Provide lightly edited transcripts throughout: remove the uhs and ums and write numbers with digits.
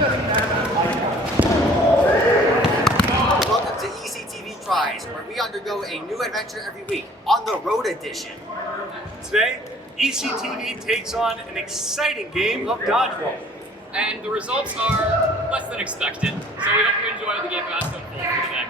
Welcome to ECTV Tries, where we undergo a new adventure every week on the road edition. Today, ECTV takes on an exciting game of dodgeball. And the results are less than expected. So we hope you enjoy the game about to unfold for today.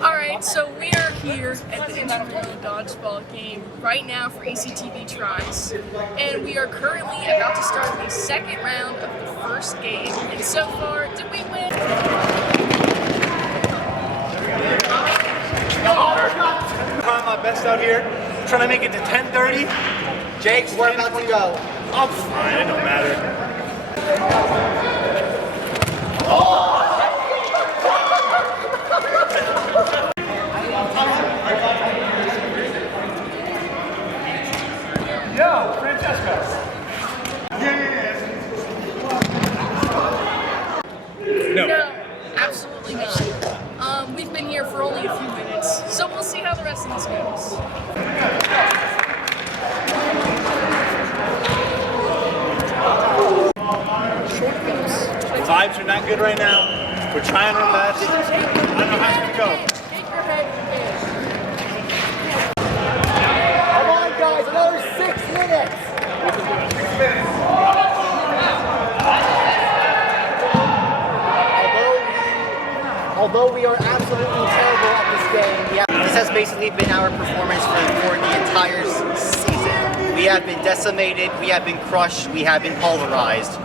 Alright, so we are here at the intramural dodgeball game right now for ECTV Tries, and we are currently about to start the second round of the first game. And so far, did we win? I'm trying my best out here, trying to make it to 10:30. Jake, we're about to go. I'm fine, it don't matter. Yo, Francesco. No. No, absolutely not. We've been here for only a few minutes, so we'll see how the rest of this goes. Vibes are not good right now. We're trying our best. I don't know how it's gonna go. Shake your head in. Come on, guys, another 6 minutes. Although we are absolutely terrible at this game, this has basically been our performance for the entire season. We have been decimated, we have been crushed, we have been pulverized.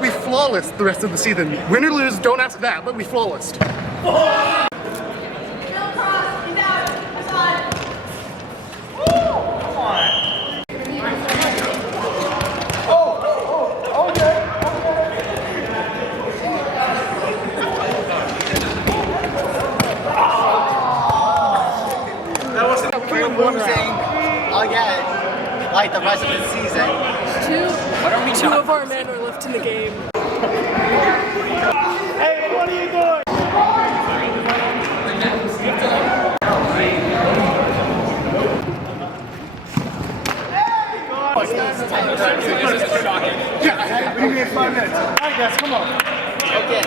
We flawless the rest of the season. Win or lose, don't ask that, but we flawless. We're losing again, like the rest of the season. Two of our men are left in the game. Hey, what are you doing? Yeah, we need 5 minutes. All right, guys, come on. Okay.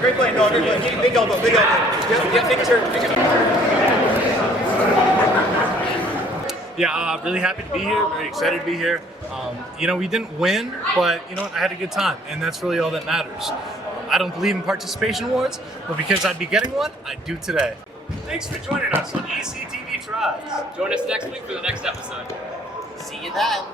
Great play, no, great play. Big elbow, big elbow. Yeah, take his turn. Yeah, really happy to be here, very excited to be here. We didn't win, but I had a good time, and that's really all that matters. I don't believe in participation awards, but because I'd be getting one, I do today. Thanks for joining us on ECTV Tries. Join us next week for the next episode. See you then.